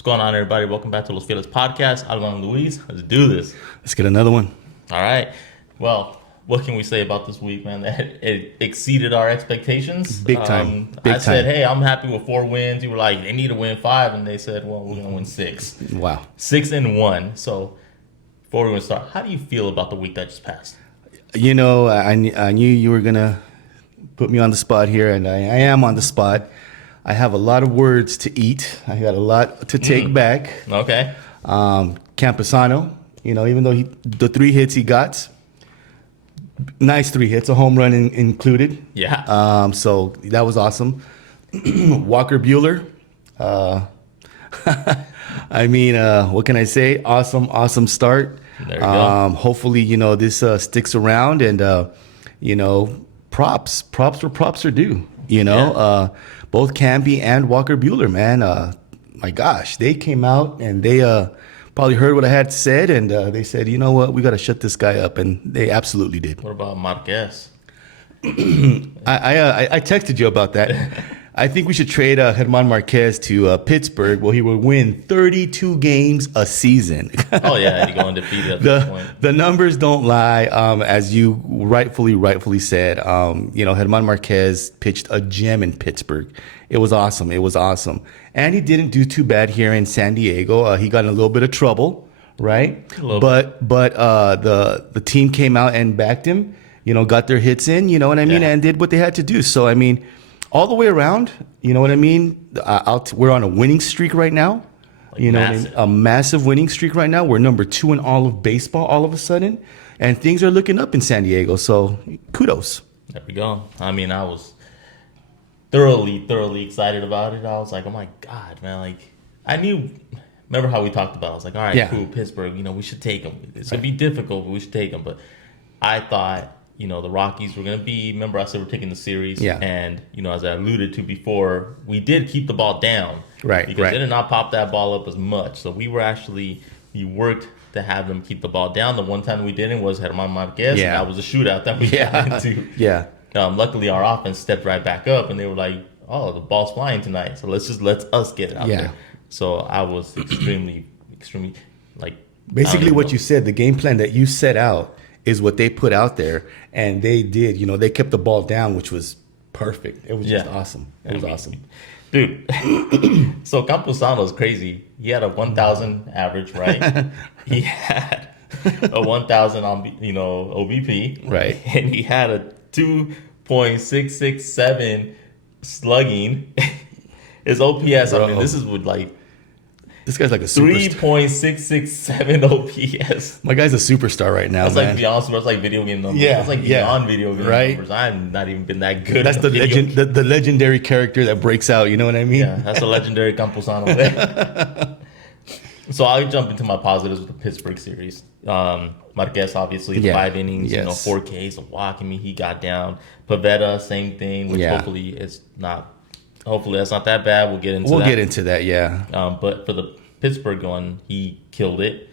What's going on, everybody? Welcome back to Los Fieles Podcast. I'm Luis. Let's do this. Let's get another one. All right. Well, what can we say about this week, man? It exceeded our expectations. Big time. I said, hey, I'm happy with 4 wins. You were like, they need to win 5. And they said, well, we're going to win 6. Wow. 6-1. So before we start, how do you feel about the week that just passed? You know, I knew you were going to put me on the spot here, and I am on the spot. I have a lot of words to eat. I got a lot to take back. Okay. Campusano, you know, even though the 3 hits he got, nice 3 hits, a home run included. Yeah. So that was awesome. Walker Buehler. I mean, what can I say? Awesome start. There you go. Hopefully, you know, this sticks around, and you know, props where props are due. You know, Yeah. Both Campy and Walker Buehler, man. My gosh, they came out and they probably heard what I had said, and they said, you know what, we got to shut this guy up, and they absolutely did. What about Marquez? I texted you about that. I think we should trade German Marquez to Pittsburgh. Well, he will win 32 games a season. Oh, yeah. He'd go undefeated at this point. The numbers don't lie, as you rightfully said. You know, German Marquez pitched a gem in Pittsburgh. It was awesome. And he didn't do too bad here in San Diego. He got in a little bit of trouble, right? But the team came out and backed him, you know, got their hits in, you know what I mean, and did what they had to do. So, I mean, all the way around, you know what I mean? We're on a winning streak right now. Like you know, massive. a massive winning streak right now. We're number 2 in all of baseball all of a sudden. And things are looking up in San Diego. So kudos. There we go. I mean, I was thoroughly excited about it. I was like, oh my God, man. Like, I knew, remember how we talked about it? I was like, all right, cool, Pittsburgh, you know, we should take them. It's going to be difficult, but we should take them. But I thought, you know, the Rockies were going to be, remember I said we're taking the series. Yeah. And, you know, as I alluded to before, we did keep the ball down. Right, Because right. they did not pop that ball up as much. So we worked to have them keep the ball down. The one time we didn't was German Marquez. Yeah. And that was a shootout that we got into. Yeah. Luckily, our offense stepped right back up, and they were like, "Oh, the ball's flying tonight, so let us get it out there." So I was extremely like. Basically, what you said, the game plan that you set out is what they put out there, and they did. You know, they kept the ball down, which was perfect. It was just awesome. It was awesome. Dude. So Campusano is crazy. He had a 1,000 average, right? He had a 1,000 on, you know, OBP, Right. And he had a 2.667 slugging. His OPS, I mean, this is with like This guy's like a superstar. 3.667 OPS. My guy's a superstar right now, That's man. like beyond, that's like video game numbers. Yeah, That's like yeah. beyond video game Right. numbers. I've not even been that good. That's at the video legend, the legendary character that breaks out. You know what I mean? Yeah, that's a legendary Campusano there. So I'll jump into my positives with the Pittsburgh series. Marquez, obviously, the 5 innings, you know, 4 Ks, a walk. I mean, he got down. Pavetta, same thing, which hopefully that's not that bad. We'll get into that. We'll get into that, yeah. But for the Pittsburgh one, he killed it.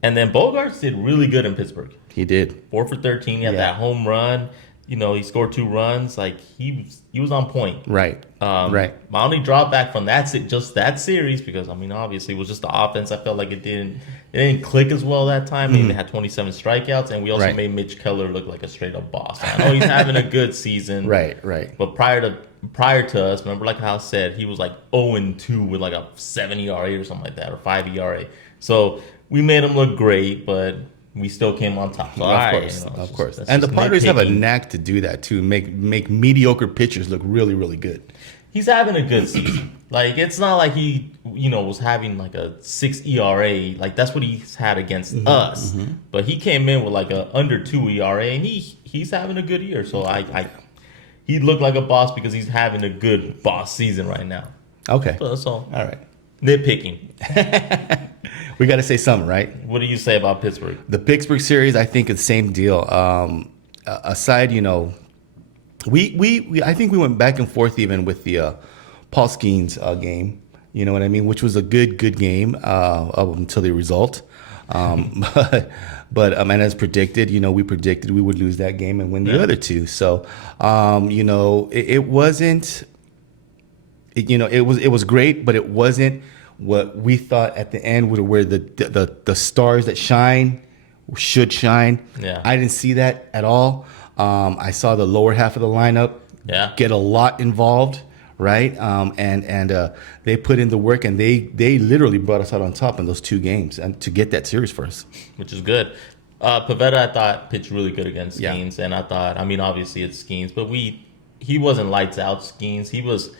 And then Bogarts did really good in Pittsburgh. He did. 4 for 13. He had that home run. You know, he scored 2 runs. Like, he was on point. Right. My only drawback from that series, because I mean, obviously, it was just the offense. I felt like it didn't click as well that time. They had 27 strikeouts, and we also made Mitch Keller look like a straight up boss. I know he's having a good season. Right. But prior to us, remember, like Hal said, he was like 0-2 with like a 7 ERA or something like that, or 5 ERA. So we made him look great, but we still came on top. So, of course. And the Padres have a knack to do that too. Make mediocre pitchers look really, really good. He's having a good season. Like, it's not like he, you know, was having like a 6 ERA. Like, that's what he's had against us. But he came in with like a under 2 ERA, and he's having a good year. So he looked like a boss because he's having a good boss season right now. Okay. So that's all. All right. Nitpicking. We got to say something, right? What do you say about Pittsburgh? The Pittsburgh series, I think it's the same deal. Aside, you know, we I think we went back and forth even with the Paul Skeens game. You know what I mean? Which was a good game up until the result. But and as predicted, you know, we predicted we would lose that game and win the other 2. So, you know, it wasn't. It was great, but it wasn't what we thought at the end would where the stars that shine should shine. Yeah. I didn't see that at all. I saw the lower half of the lineup get a lot involved, right? And they put in the work, and they literally brought us out on top in those 2 games and to get that series for us, which is good. Pavetta, I thought, pitched really good against Skeens, and I thought, I mean, obviously it's Skeens, but he wasn't lights out Skeens. He was,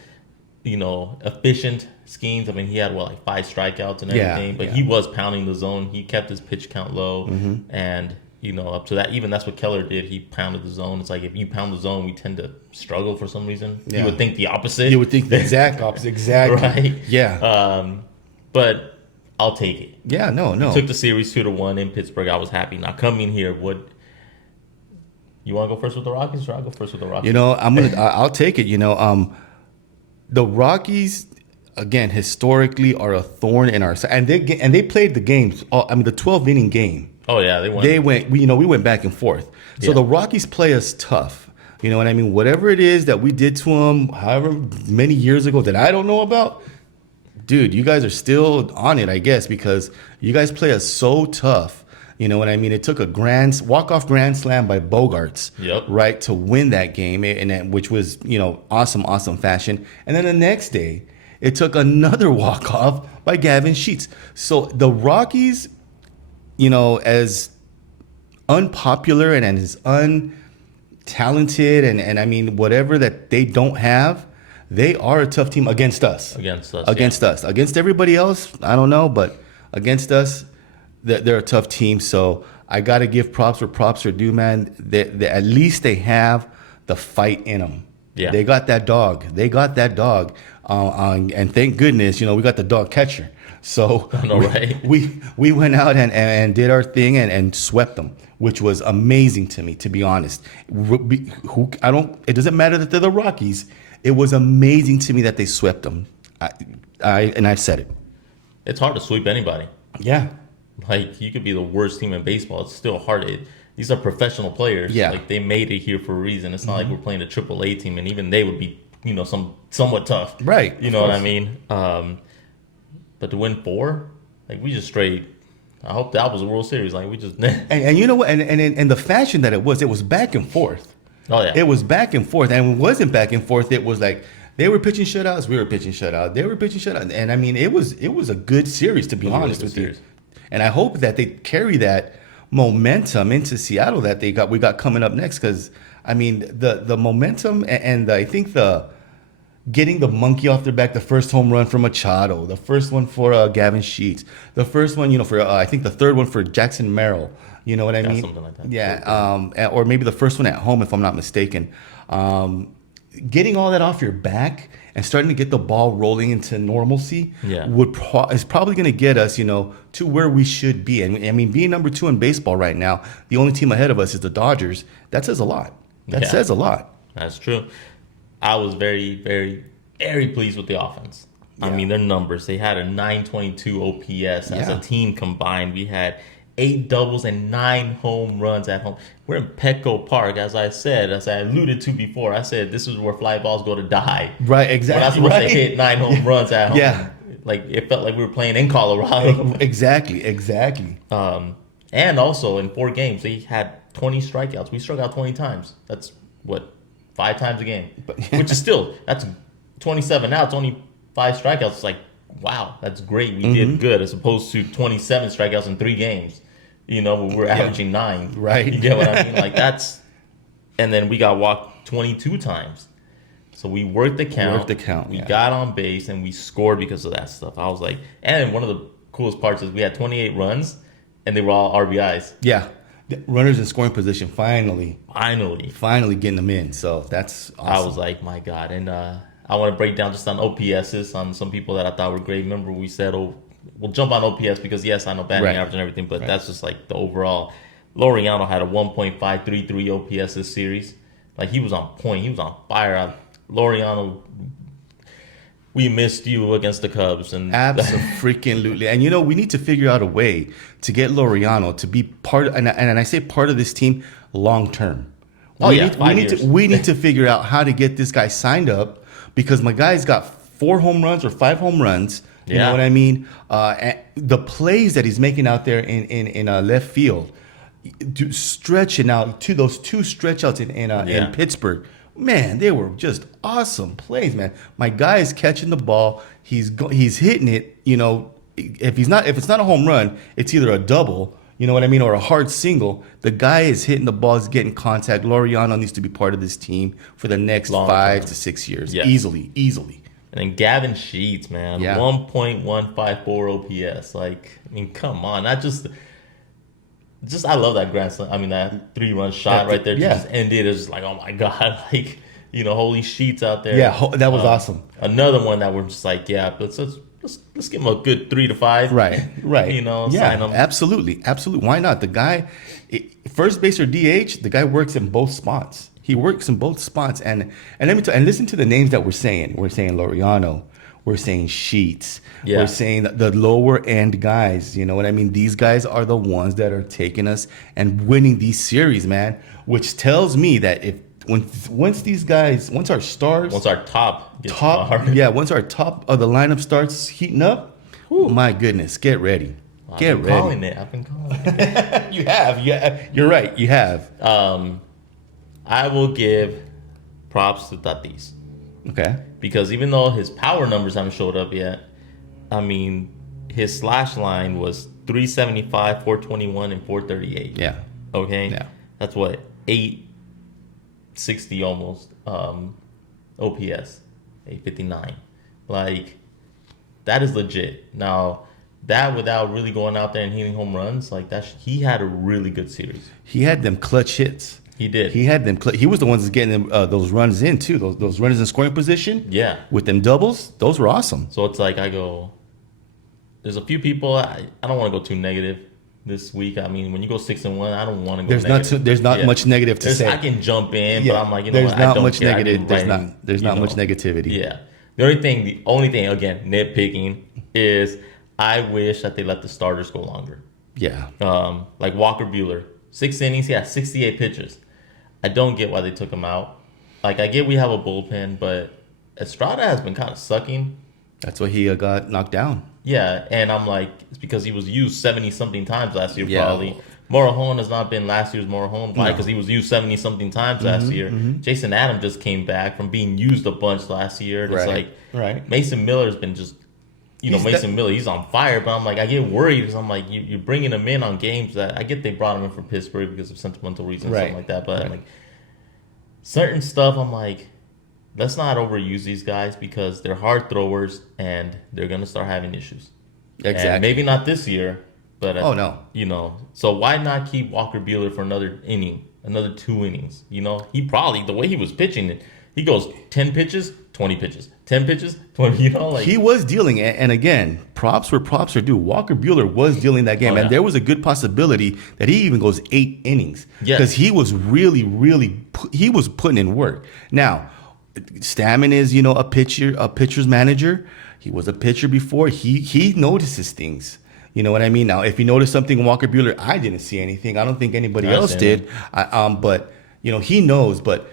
efficient Skeens. I mean, he had like 5 strikeouts and everything, but he was pounding the zone. He kept his pitch count low, and up to that, even that's what Keller did. He pounded the zone. It's like if you pound the zone, we tend to struggle for some reason. You would think the opposite. You would think the exact opposite, exactly. Right? Yeah. But I'll take it. Yeah, no. We took the series 2-1 in Pittsburgh. I was happy. Now coming here, you want to go first with the Rockies, or I'll go first with the Rockies? I'll take it. The Rockies, again, historically are a thorn in our side, and they played the games. The 12-inning game. Oh yeah, they won. They went. We went back and forth. So the Rockies play us tough. You know what I mean? Whatever it is that we did to them, however many years ago that I don't know about, dude, you guys are still on it, I guess, because you guys play us so tough. You know what I mean? It took a walk-off grand slam by Bogarts, right, to win that game, which was, awesome fashion. And then the next day, it took another walk-off by Gavin Sheets. So the Rockies, as unpopular and as untalented and I mean, whatever that they don't have, they are a tough team against us. Against us. Against everybody else, I don't know, but against us, they're a tough team. So I got to give props where props are due, man. At least they have the fight in them. Yeah. They got that dog. And thank goodness, we got the dog catcher. So we went out and did our thing and swept them, which was amazing to me, to be honest. It doesn't matter that they're the Rockies. It was amazing to me that they swept them. I've said it. It's hard to sweep anybody. Yeah. Like, you could be the worst team in baseball. It's still hard. These are professional players. Yeah. Like, they made it here for a reason. It's not like we're playing a AAA team, and even they would be, somewhat tough. Right. You know what I mean? But to win 4, like, we just straight. I hope that was a World Series. Like, we just. and you know what? And the fashion that it was back and forth. Oh yeah. It was back and forth, and it wasn't back and forth. It was like they were pitching shutouts, we were pitching shutouts. They were pitching shutouts, and I mean, it was a good series, to be honest with you. And I hope that they carry that momentum into Seattle that we got coming up next, because I mean the momentum and I think the getting the monkey off their back, the first home run for Machado, the first one for Gavin Sheets, the first one for I think the third one for Jackson Merrill. You know what I mean? Something like that. Yeah, or maybe the first one at home, if I'm not mistaken. Getting all that off your back and starting to get the ball rolling into normalcy is probably going to get us, to where we should be. And I mean, being number 2 in baseball right now, the only team ahead of us is the Dodgers. That says a lot. That says a lot. That's true. I was very, very, very pleased with the offense. Yeah. I mean, their numbers. They had a 922 OPS as a team combined. We had 8 doubles and 9 home runs at home. We're in Petco Park, as I alluded to before. I said this is where fly balls go to die. Right, exactly. We're not supposed to hit 9 home runs at home. Yeah. Like, it felt like we were playing in Colorado. Exactly. And also, in 4 games, they had 20 strikeouts. We struck out 20 times. That's, 5 times a game? Which is still, that's 27 now. It's only 5 strikeouts. It's like, wow, that's great. We did good, as opposed to 27 strikeouts in 3 games. We're averaging 9. Right. You get what I mean? Like, that's, and then we got walked 22 times. So we worked the count. We got on base, and we scored because of that stuff. I was like, and one of the coolest parts is we had 28 runs, and they were all RBIs. Yeah. The runners in scoring position, finally getting them in. So that's awesome. I was like, my God. And I want to break down just on OPSs on some people that I thought were great. Remember, we said, we'll jump on OPS because, yes, I know batting average and everything, but that's just like the overall. Laureano had a 1.533 OPS this series. Like, he was on point. He was on fire. Laureano, we missed you against the Cubs. And Absolutely. And, we need to figure out a way to get Laureano to be part, and I say part of this team long term. We need to figure out how to get this guy signed up, because my guy's got 4 home runs or 5 home runs You know Yeah. what I mean? And the plays that he's making out there in left field, stretching out to those two stretch outs in Pittsburgh. Man, they were just awesome plays, man. My guy is catching the ball. He's hitting it. You know, if it's not a home run, it's either a double. You know what I mean, or a hard single. The guy is hitting the ball, is getting contact. Laureano needs to be part of this team for the next Long 5 term. to 6 years, Yeah. easily. And then Gavin Sheets, man, Yeah. 1.154 OPS. Like, I mean, come on, not just I love that grand slam. I mean, that 3-run shot right there to yeah. just end it. It's just like, oh my god, like, you know, holy Sheets out there. Yeah, that was awesome. Another one that we're just like, yeah, let's give him a good 3 to 5. Right. You know, yeah, sign him. absolutely. Why not? The guy, first base or DH, the guy works in both spots. He works in both spots, and let me and listen to the names that we're saying. We're saying Laureano, we're saying Sheets, Yeah. we're saying the lower end guys. You know what I mean? These guys are the ones that are taking us and winning these series, man. Which tells me that once our stars, Once our top gets hard. once our top of the lineup starts heating up, my goodness, get ready. Get I've been ready. calling it. I've been calling it. You have. Yeah, you're right. You have. I will give props to Tatis. Okay. Because even though his power numbers haven't showed up yet, I mean, his slash line was 375, 421, and 438. Yeah. Okay? Yeah. That's what? 860 almost. OPS. 859. Like, that is legit. Now, that without really going out there and hitting home runs, like that, he had a really good series. He had them clutch hits. He did. He had them. He was the ones that's getting them, those runs in too. Those runners in scoring position. Yeah. With them doubles, those were awesome. So it's like there's a few people, I don't want to go too negative this week. I mean, when you go 6-1, I don't want to go negative. There's not much negative to say. I can jump in, Yeah. but I'm like, you know There's what? not I don't much care. negative. There's not much negativity. Yeah. The only thing, again, nitpicking, is I wish that they let the starters go longer. Yeah. Like Walker Buehler, 6 innings, he had 68 pitches. I don't get why they took him out. Like, I get we have a bullpen, but Estrada has been kind of sucking. That's why he got knocked down. Yeah, and I'm like, it's because he was used 70-something times last year, Yeah. probably. Morejon has not been last year's Morejon. Why? No. Because he was used 70-something times last year. Jason Adam just came back from being used a bunch last year. And it's like, Right. Mason Miller's been just, Miller, he's on fire. But I'm like, I get worried because I'm like, you're bringing him in on games that, I get they brought him in from Pittsburgh because of sentimental reasons, Right. something like that. But I'm like, certain stuff, I'm like, let's not overuse these guys because they're hard throwers and they're going to start having issues. Exactly. And maybe not this year, but Oh, no. So why not keep Walker Buehler for another inning, another 2 innings? He probably, the way he was pitching it, he goes 10 pitches, 20 pitches, 10 pitches, 20. Like He was dealing, and again, props where props are due. Walker Buehler was dealing that game, Oh, yeah. and there was a good possibility that he even goes 8 innings Yes. because he was really, he was putting in work. Now, Stammen is a pitcher's manager. He was a pitcher before. He notices things. You know what I mean? Now, if he noticed something in Walker Buehler, I didn't see anything. I don't think anybody else did. But he knows. But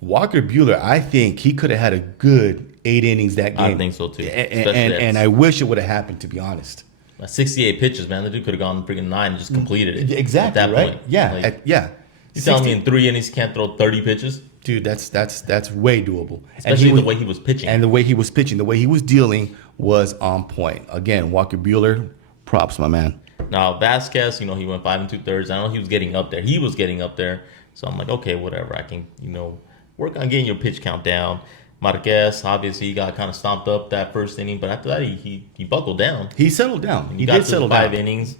Walker Buehler, I think he could have had a good 8 innings that game. I think so too. And I wish it would have happened, to be honest. 68 pitches, man. The dude could have gone freaking 9 and just completed it. Exactly, at that right? point. Yeah, Like, yeah. you telling me in 3 innings he can't throw 30 pitches? Dude, that's way doable. Especially the way he was pitching. And the way he was pitching, the way he was dealing was on point. Again, Walker Buehler, props, my man. Now, Vasquez, he went 5 2/3. I know he was getting up there. He was getting up there. So I'm like, okay, whatever. I can, work on getting your pitch count down. Marquez, obviously, he got kind of stomped up that first inning. But after that, he buckled down. He settled down. He got did to settle the 5 down. innings.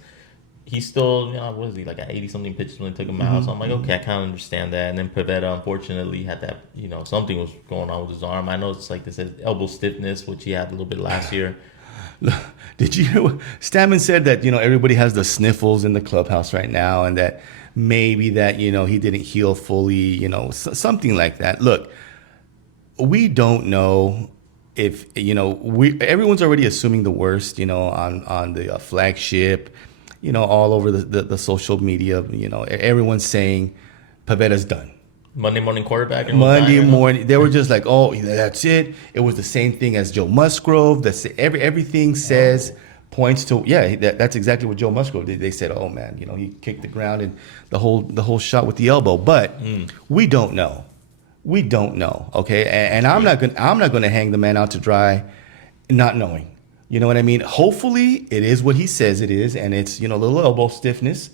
He's still, what is he, like at 80-something pitches when they took him out. So I'm like, okay, I kind of understand that. And then Pivetta, unfortunately, had that, something was going on with his arm. I know it's like they said elbow stiffness, which he had a little bit last year. Did you hear what Stammen said that, everybody has the sniffles in the clubhouse right now and that maybe that, he didn't heal fully, something like that. Look, we don't know if, everyone's already assuming the worst, on the flagship, all over the social media, everyone's saying Pavetta's done. Monday morning quarterback. And Monday morning, they were just like, oh, that's it. It was the same thing as Joe Musgrove. That's everything says points to that's exactly what Joe Musgrove did. They said, oh man, he kicked the ground and the whole shot with the elbow. But we don't know. We don't know. Okay, and I'm not gonna hang the man out to dry, not knowing. You know what I mean? Hopefully, it is what he says it is, and it's a little elbow stiffness.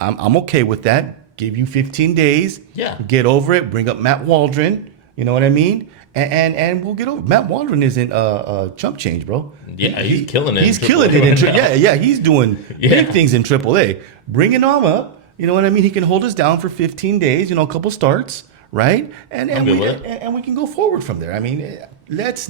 I'm okay with that. Give you 15 days. Yeah. Get over it. Bring up Matt Waldron. You know what I mean? And we'll get over. Matt Waldron isn't chump change, bro. Yeah, he's killing it. He's killing it in he's doing big things in AAA. Bring him up. You know what I mean? He can hold us down for 15 days. A couple starts, right? And we can go forward from there. I mean, let's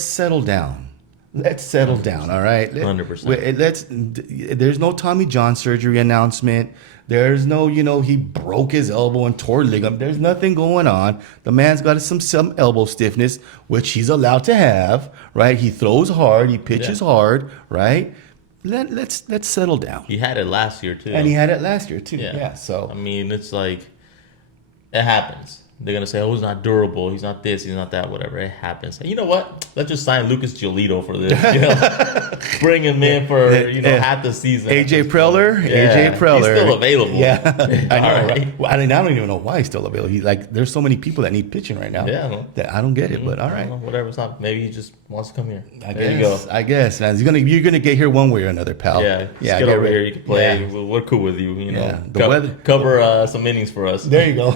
settle down. Let's settle 100%. Down, all right? 100%. There's no Tommy John surgery announcement. There's no, he broke his elbow and tore ligament. There's nothing going on. The man's got some elbow stiffness, which he's allowed to have, right? He throws hard. He pitches hard, right? Let's settle down. He had it last year, too. And he had it last year, too. Yeah. So I mean, it's like, it happens. They're going to say, oh, he's not durable. He's not this. He's not that. Whatever. It happens. And you know what? Let's just sign Lucas Giolito for this. Bring him in for, half the season. AJ Preller. Yeah. AJ Preller. He's still available. Yeah. I know, right? Well, I don't even know why he's still available. There's so many people that need pitching right now. Yeah. That I don't get it, but all right. Whatever. It's not. Maybe he just wants to come here. There you go. I guess, man. You're gonna get here one way or another, pal. Yeah. Get over here. You can play. Yeah. We're cool with you. Yeah. The weather. Cover some innings for us. There you go.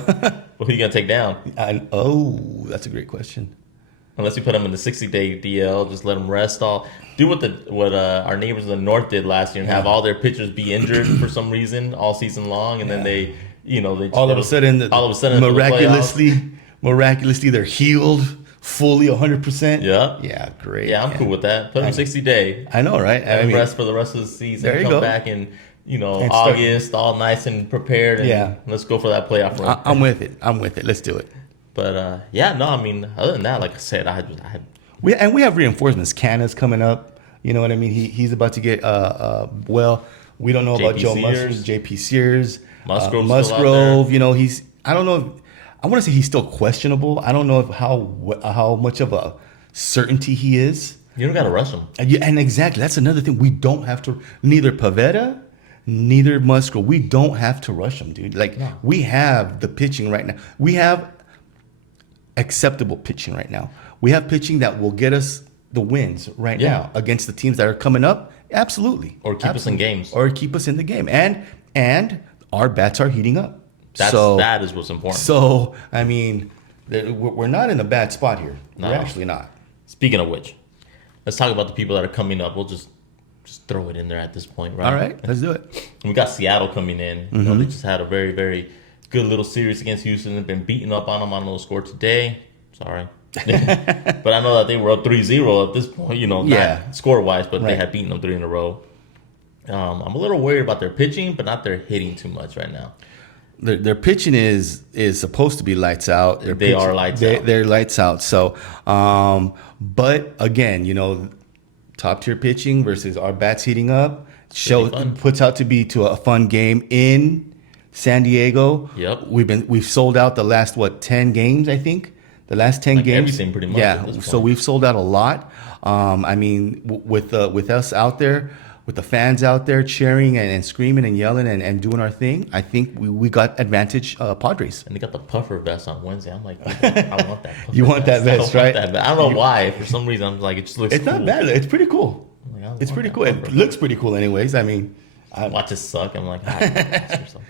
Who are you gonna take down? That's a great question. Unless you put them in the 60-day DL, just let them rest all. Do what our neighbors in the north did last year and have all their pitchers be injured for some reason all season long, and then they all of a sudden miraculously they're healed fully 100%. Yeah. Yeah, great. Yeah, I'm cool with that. Put them 60-day. I know, right? And rest for the rest of the season. There you come go. back in August, all nice and prepared. And let's go for that playoff run. I'm with it. Let's do it. But I mean, other than that, like I said, we have reinforcements. Canna's coming up. You know what I mean? He's about to get we don't know about Joe Musgrove, JP Sears, Musgrove. I don't know. I want to say he's still questionable. I don't know how much of a certainty he is. You don't got to rush him. And exactly, that's another thing. We don't have to. Neither Pavetta, neither Musgrove. We don't have to rush them, dude. We have the pitching right now. We have acceptable pitching right now. We have pitching that will get us the wins right now against the teams that are coming up. Absolutely. Or keep us in games. Or keep us in the game. And our bats are heating up. That is what's important. So, I mean, we're not in a bad spot here. No. We're actually not. Speaking of which, let's talk about the people that are coming up. We'll just throw it in there at this point, right? All right, let's do it. And we got Seattle coming in. Mm-hmm. They just had a very, very good little series against Houston. They've been beating up on them on a little score today. Sorry. But I know that they were up 3-0 at this point, not score-wise, but they had beaten them 3 in a row. I'm a little worried about their pitching, but not their hitting too much right now. Their pitching is supposed to be lights out. They are lights out. They're lights out. So, but again, top tier pitching versus our bats heating up puts out to be a fun game in San Diego. Yep. We've sold out the last 10 games, I think. The last 10 games. Everything pretty much. Yeah. So we've sold out a lot. I mean, with us out there, with the fans out there cheering and screaming and yelling and doing our thing, I think we got advantage Padres. And they got the puffer vest on Wednesday. I'm like, I want that. You want that vest, right? I don't know why. For some reason, I'm like, it just looks. It's cool. not bad. It's pretty cool. It's pretty cool. It looks pretty cool, anyways. I mean, watch it suck. I'm like,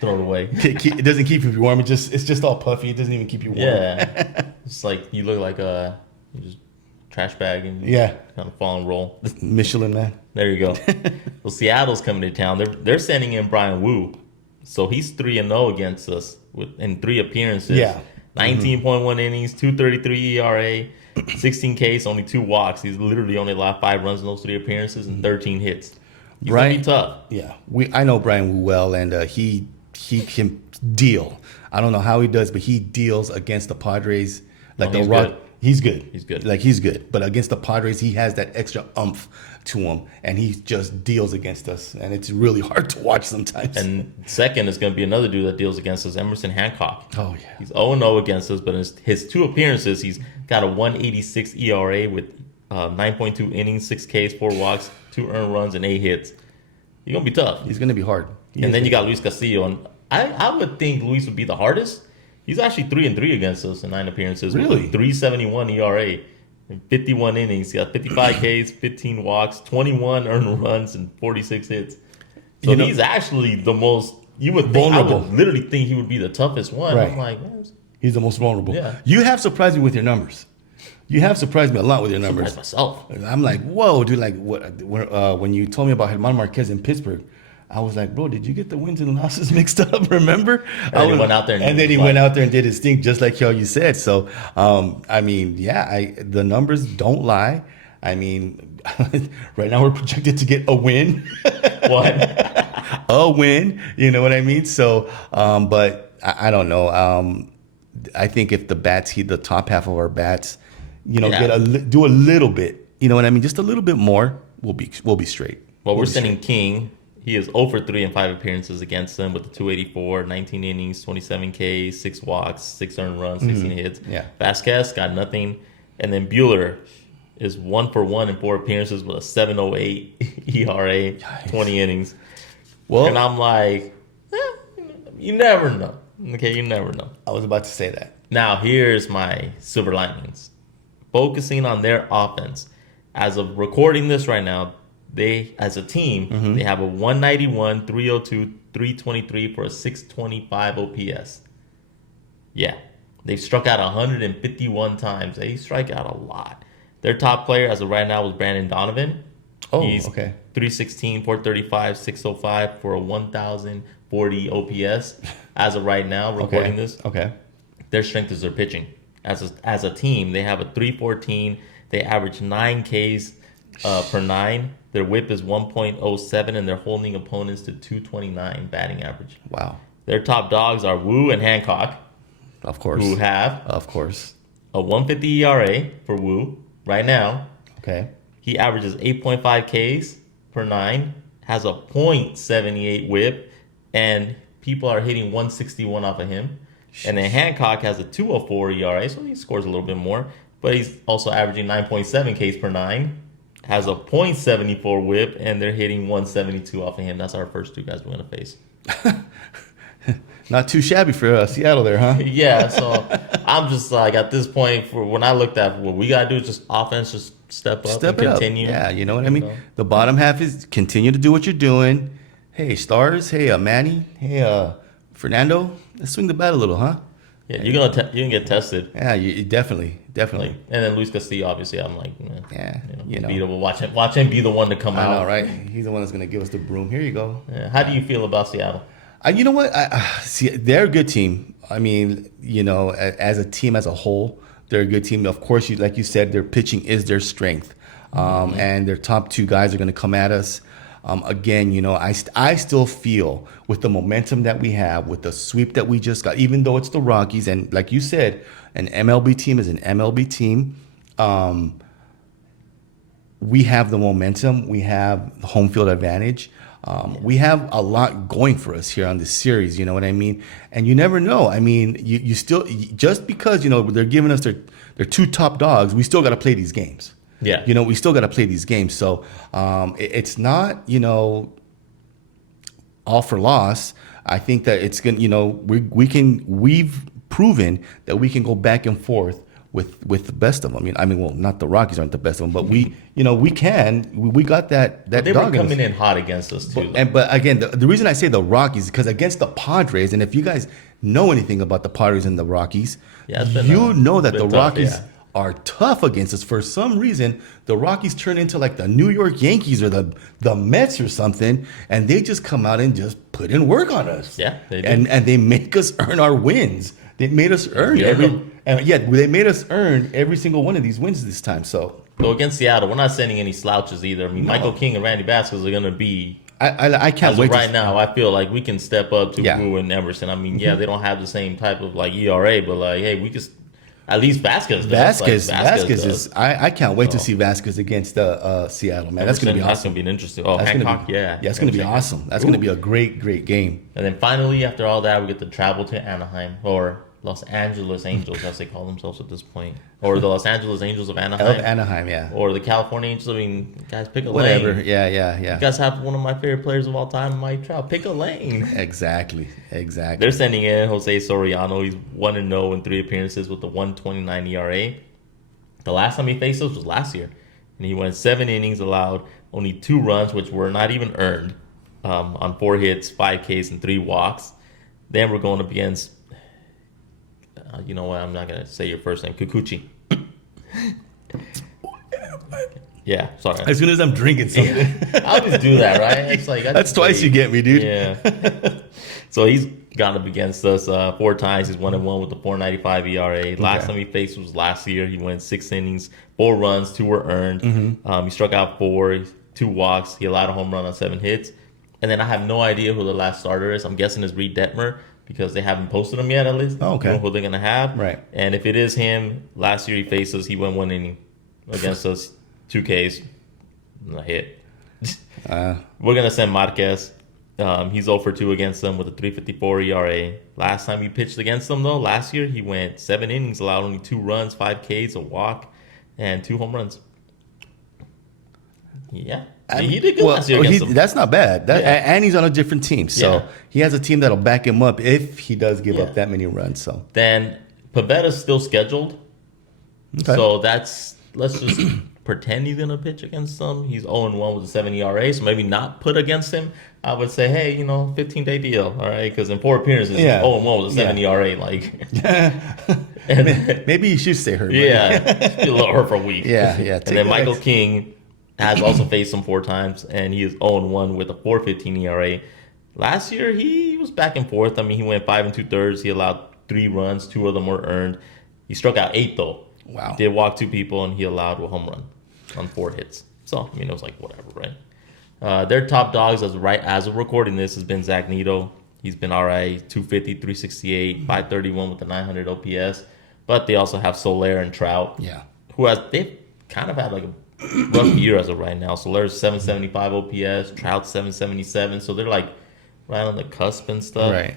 throw it away. It doesn't keep you warm. It's just all puffy. It doesn't even keep you warm. Yeah, it's like you look like you just trash bag and kind of fall and roll. Michelin man. There you go. Well, Seattle's coming to town. They're sending in Brian Wu, so he's 3-0 against us in 3 appearances. Yeah, 19.1 innings, 2.33 ERA, 16 Ks, only 2 walks. He's literally only allowed 5 runs in those 3 appearances and 13 hits. He's gonna be tough. Yeah, I know Brian Wu well, and he can deal. I don't know how he does, but he deals against the Padres like Good. He's good. He's good. Like, he's good. But against the Padres, he has that extra umph to him, and he just deals against us, and it's really hard to watch sometimes. And second is going to be another dude that deals against us, Emerson Hancock. Oh, yeah. He's 0-0 against us, but in his 2 appearances, he's got a 186 ERA with 9.2 innings, 6 Ks, 4 walks, 2 earned runs, and 8 hits. He's going to be tough. He's going to be hard. And then you got Luis Castillo, and I would think Luis would be the hardest. He's actually 3-3 against us in 9 appearances. Really? With a 3.71 ERA. In 51 innings, he got 55 Ks, 15 walks, 21 earned runs, and 46 hits. So he's actually the most, you would think, vulnerable. I would literally think he would be the toughest one. Right. I'm like, man, He's the most vulnerable. Yeah. You have surprised me with your numbers. You have surprised me a lot with your I numbers. myself. I'm like, whoa, dude! Like, when you told me about Germán Marquez in Pittsburgh, I was like, bro, did you get the wins and losses mixed up? Remember? And he went out there and then he went out there and did his thing, just like how you said. So, I mean, yeah, the numbers don't lie. I mean, right now we're projected to get a win. What? A win. You know what I mean? So, but I don't know. I think if the bats hit the top half of our bats, do a little bit. You know what I mean? Just a little bit more. We'll be straight. Well, we're sending King. He is 0 for 3 in 5 appearances against them with the 284, 19 innings, 27 Ks, 6 walks, 6 earned runs, 16 hits. Yeah. Vasquez got nothing. And then Buehler is 1 for 1 in 4 appearances with a 7.08 ERA, 20 innings. Well, and I'm like, you never know. Okay, you never know. I was about to say that. Now, here's my silver linings. Focusing on their offense. As of recording this right now, they, as a team, they have a 191, 302, 323 for a 625 OPS. Yeah. They've struck out 151 times. They strike out a lot. Their top player as of right now was Brandon Donovan. Oh, He's okay. 316, 435, 605 for a 1,040 OPS as of right now, recording this. Okay. Their strength is their pitching. As a team, they have a 314. They average 9 Ks per 9. Their whip is 1.07, and they're holding opponents to 229 batting average. Wow. Their top dogs are Wu and Hancock, Of course. who have Of course. a 150 ERA for Wu right now. Okay. He averages 8.5 Ks per 9, has a .78 whip, and people are hitting 161 off of him. And then Hancock has a 204 ERA, so he scores a little bit more. But he's also averaging 9.7 Ks per 9, has a .74 whip, and they're hitting 172 off of him. That's our first 2 guys we're going to face. Not too shabby for Seattle there, huh? Yeah, so I'm just like, at this point, for when I looked at what we got to do, is just offense, just step up and continue. Yeah, you know what I mean? The bottom half is continue to do what you're doing. Hey, Stars. Hey, Manny. Hey, Fernando. Let's swing the bat a little, huh? Yeah, you're gonna get tested. Yeah, you definitely. And then Luis Castillo, obviously, I'm like, beatable. Watch him be the one to come out. I know, right? He's the one that's going to give us the broom. Here you go. Yeah. How do you feel about Seattle? You know what? See, they're a good team. I mean, as a team as a whole, they're a good team. Of course, like you said, their pitching is their strength, and their top 2 guys are going to come at us. Again, I still feel with the momentum that we have, with the sweep that we just got, even though it's the Rockies, and like you said, an MLB team is an MLB team. We have the momentum. We have the home field advantage. We have a lot going for us here on this series. You know what I mean? And you never know. I mean, you still, just because, they're giving us their 2 top dogs, we still got to play these games. Yeah. We still got to play these games. So it's not, all for loss. I think that it's going to, we've proven that we can go back and forth with the best of them. Well, not the Rockies aren't the best of them, but we can. We got that But they dog were in us. coming in hot against us too. But again, the reason I say the Rockies is because against the Padres, and if you guys know anything about the Padres and the Rockies, you know that the Rockies are tough against us. For some reason, the Rockies turn into like the New York Yankees or the Mets or something, and they just come out and just put in work on us. Yeah, they do. And they make us earn our wins. They made us earn they made us earn every single one of these wins this time. So against Seattle, we're not sending any slouches either. Michael King and Randy Vasquez are going to be. I can't wait. Right now, I feel like we can step up to Wu and Emerson. They don't have the same type of like ERA, but like, hey, At least Vasquez does. Vasquez does. is. I can't wait to So- see Vasquez against Seattle, man. That's gonna be That's awesome. gonna be an interesting. Oh, That's Hancock, gonna be, yeah. it's gonna be awesome. That's gonna be a great game. And then finally, after all that, we get to travel to Anaheim, or Los Angeles Angels, as they call themselves at this point, or the Los Angeles Angels of Anaheim, Yeah. or the California Angels. I mean, guys, pick a Whatever. lane. Yeah. You guys have one of my favorite players of all time, Mike Trout. Pick a lane. Exactly. They're sending in Jose Soriano. He's 1-0 in 3 appearances with a 1.29 ERA. The last time he faced us was last year, and he went 7 innings, allowed only 2 runs, which were not even earned, on 4 hits, 5 Ks, and 3 walks. Then we're going up against, you know what? I'm not gonna say your first name, Kikuchi. Yeah, sorry. As soon as I'm drinking something, I always do that, right? It's like that's twice you get me, dude. Yeah. So he's gone up against us 4 times. He's 1-1 with a 4.95 ERA. Last time he faced was last year. He went 6 innings, 4 runs, 2 were earned. He struck out 4, 2 walks. He allowed a home run on 7 hits. And then I have no idea who the last starter is. I'm guessing it's Reed Detmer because they haven't posted him yet, at least. Oh, okay. You know who they're gonna have. Right. And if it is him, last year he faced us. He went 1 inning against us, 2 Ks, a hit. We're gonna send Marquez. He's 0 for 2 against them with a 3.54 ERA. Last time he pitched against them, though, last year, he went 7 innings, allowed only 2 runs, 5 Ks, a walk, and 2 home runs. Yeah. He did good last year against them. That's not bad. And he's on a different team. So he has a team that'll back him up if he does give up that many runs. So then Pavetta's still scheduled. Okay. So let's just pretend he's going to pitch against them. He's 0-1 with a 7 ERA, so maybe not put against him. I would say, hey, 15-day deal, all right? Because in 4 appearances, he's 0-1 with a 7 ERA. And maybe you should stay hurt. Buddy. yeah, be a little hurt for a week. Yeah. And then Michael King has also faced him 4 times, and he is 0-1 with a 4.15 ERA. Last year, he was back and forth. I mean, he went 5 2/3. He allowed 3 runs. 2 of them were earned. He struck out 8, though. Wow. He did walk 2 people, and he allowed a home run on 4 hits. So, it was like whatever, right? Their top dogs, as of recording this, has been Zach Neto. He's been all right, 250, 368, 531 with the 900 OPS. But they also have Soler and Trout. Yeah. They've kind of had like a rough year as of right now. Soler's 775 OPS, Trout 777. So they're like right on the cusp and stuff. Right.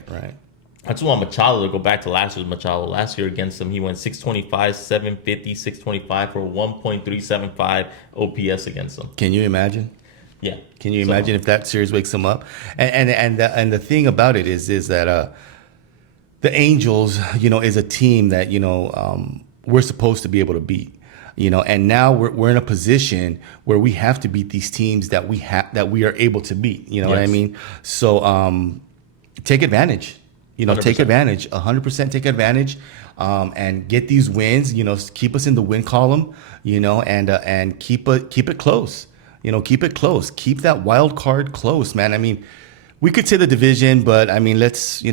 I just want Machado to go back to last year's Machado. Last year against him, he went 625, 750, 625 for 1.375 OPS against them. Can you imagine? Yeah. Can you imagine if that series wakes him up? And the thing about it is that the Angels, is a team that we're supposed to be able to beat. And now we're in a position where we have to beat these teams that we are able to beat. You know what I mean? So take advantage. 100%. Take advantage. 100% take advantage, and get these wins. Keep us in the win column. And keep it close. Keep it close. Keep that wild card close, man. I mean, we could say the division, but I mean, let's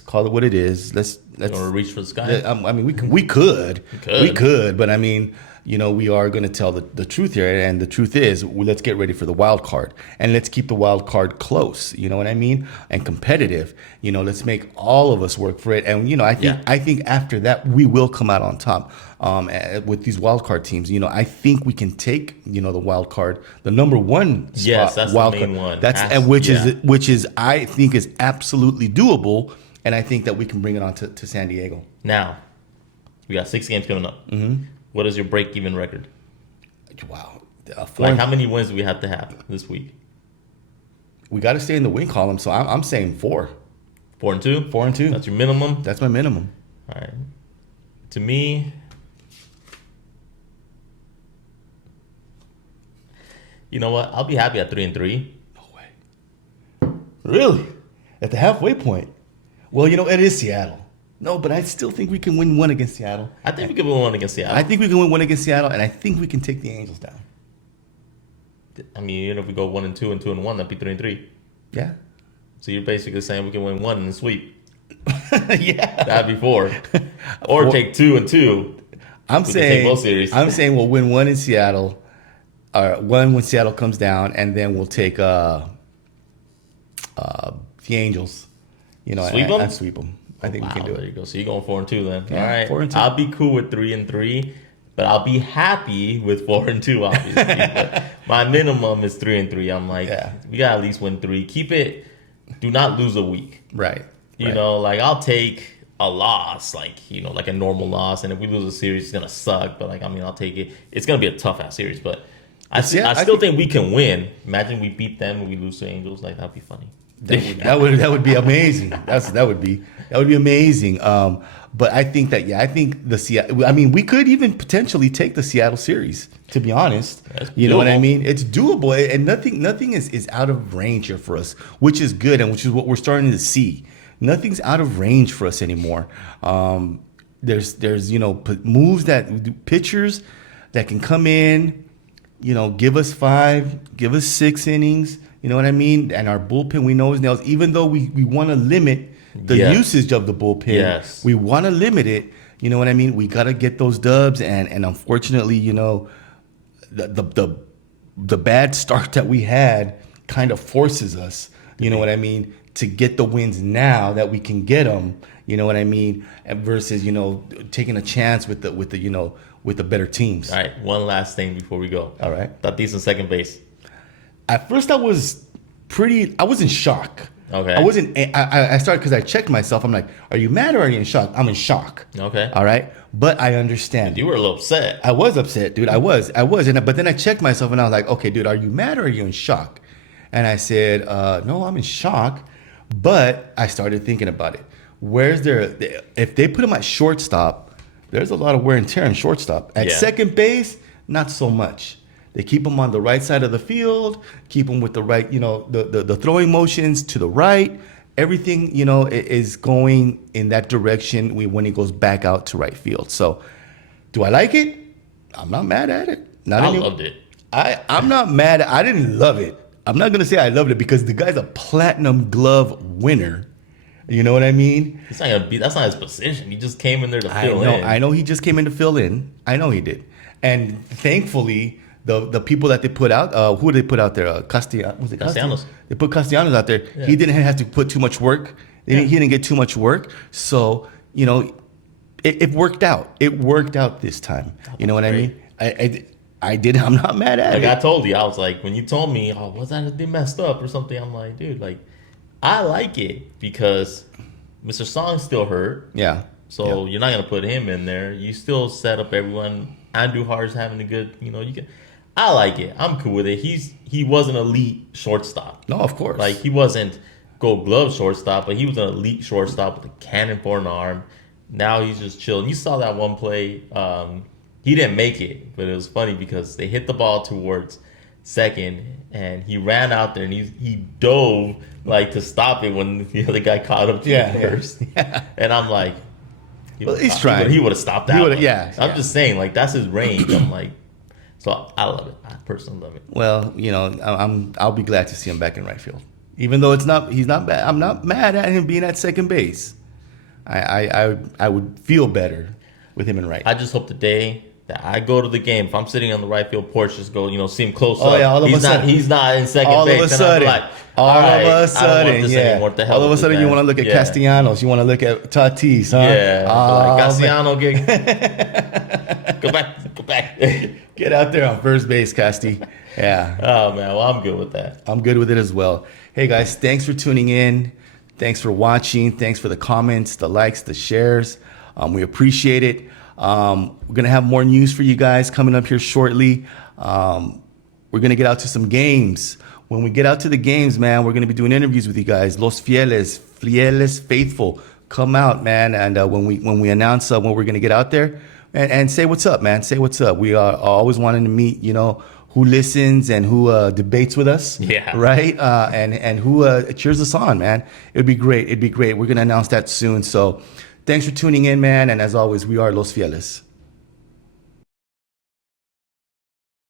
call it what it is. Let's reach for the sky. I mean, we could, but I mean, we are going to tell the truth here, and the truth is, let's get ready for the wild card, and let's keep the wild card close. You know what I mean? And competitive. Let's make all of us work for it, and I think after that we will come out on top. With these wild card teams, I think we can take the wild card, the number 1 spot. Yes, that's wild the main card. one. Which is I think is absolutely doable, and I think that we can bring it on to San Diego. Now, we got 6 games coming up. Mm-hmm. What is your break-even record? Wow. How many wins do we have to have this week? We got to stay in the win column, so I'm saying 4. 4-2? 4-2. That's your minimum? That's my minimum. All right. To me, you know what? I'll be happy at 3-3. No way. Really? At the halfway point? Well, it is Seattle. No, but I still think we can win 1 against Seattle. I think we can win 1 against Seattle. I think we can win 1 against Seattle, and I think we can take the Angels down. I mean, even if we go 1-2 and 2-1, that'd be 3-3. Yeah. So you're basically saying we can win 1 and sweep. Yeah. That'd be 4. Or take 2 and 2. I'm saying take both series. I'm saying we'll win 1 in Seattle, or 1 when Seattle comes down, and then we'll take the Angels. Sweep them? And sweep them. I think we can do There it. you go. So you're going 4-2 then. Yeah, All right. 4-2. I'll be cool with 3-3, but I'll be happy with 4-2, obviously. But my minimum is 3-3. I'm like, we got to at least win 3. Keep it. Do not lose a week. Right. You know, like I'll take a loss, like, you know, like a normal loss. And if we lose a series, it's going to suck. But, like, I mean, I'll take it. It's going to be a tough-ass series. But I still think we can win. Imagine we beat them and we lose to Angels. Like, that'd be funny. That would be amazing. That would be amazing. But I think that I think the Seattle. I mean, we could even potentially take the Seattle series. To be honest, you know what I mean. It's doable, and nothing is out of range here for us, which is good, and which is what we're starting to see. Nothing's out of range for us anymore. There's moves that pitchers that can come in, give us 5, give us 6 innings. You know what I mean? And our bullpen, we know is nails. Even though we want to limit the usage of the bullpen, we want to limit it. You know what I mean? We got to get those dubs, and unfortunately, the bad start that we had kind of forces us. You know what I mean? To get the wins now that we can get them. You know what I mean? Versus taking a chance with the better teams. All right. One last thing before we go. All right. Tatis on second base. At first, I was in shock. Okay. I started because I checked myself. I'm like, are you mad or are you in shock? I'm in shock. Okay. All right. But I understand. You were a little upset. I was upset, dude. I was. But then I checked myself and I was like, okay, dude, are you mad or are you in shock? And I said, no, I'm in shock. But I started thinking about it. If they put him at shortstop, there's a lot of wear and tear in shortstop. At second base, not so much. They keep him on the right side of the field, keep him with the right, the throwing motions to the right. Everything, is going in that direction when he goes back out to right field. So, do I like it? I'm not mad at it. I loved it. I'm not mad. I didn't love it. I'm not going to say I loved it because the guy's a platinum glove winner. You know what I mean? That's not his position. He just came in there to fill in. I know he just came in to fill in. I know he did. And thankfully, the people that they put out, who did they put out there? Castellanos. They put Castellanos out there. Yeah. He didn't have to put too much work. He didn't get too much work. So, it worked out. It worked out this time. You know what I mean? I did. I'm not mad at it. I told you, I was like, when you told me, was that they messed up or something? I'm like, dude, like, I like it because Mr. Song's still hurt. Yeah. So you're not gonna put him in there. You still set up everyone. Andujar's having a good, I like it. I'm cool with it. He was an elite shortstop. No, of course. Like he wasn't Gold Glove shortstop, but he was an elite shortstop with a cannon for an arm. Now he's just chilling. You saw that one play. He didn't make it, but it was funny because they hit the ball towards second, and he ran out there and he dove like to stop it when the other guy caught up to first. Yeah. And I'm like, he's trying. He would have stopped that. I'm just saying, like that's his range. I'm like, so I love it. I personally love it. Well, I'll be glad to see him back in right field, even though he's not bad. I'm not mad at him being at second base. I would feel better with him in right. I just hope the day that I go to the game, if I'm sitting on the right field porch, just go, see him close up. Yeah, all of a sudden. He's not in second all base. Of a sudden. Like, all of a sudden, I don't want this anymore. What the hell all of a sudden, you want to look at Castellanos. You want to look at Tatis, huh? Yeah. Like Castellanos, go back. Get out there on first base, Casti. Yeah. Oh, man. Well, I'm good with that. I'm good with it as well. Hey, guys, thanks for tuning in. Thanks for watching. Thanks for the comments, the likes, the shares. We appreciate it. We're going to have more news for you guys coming up here shortly. We're going to get out to some games. When we get out to the games, man, we're going to be doing interviews with you guys. Los Fieles, faithful. Come out, man. And when we announce when we're going to get out there and say what's up, man. Say what's up. We are always wanting to meet, who listens and who debates with us. Yeah. Right? And who cheers us on, man. It'd be great. We're going to announce that soon. So thanks for tuning in, man. And as always, we are Los Fieles.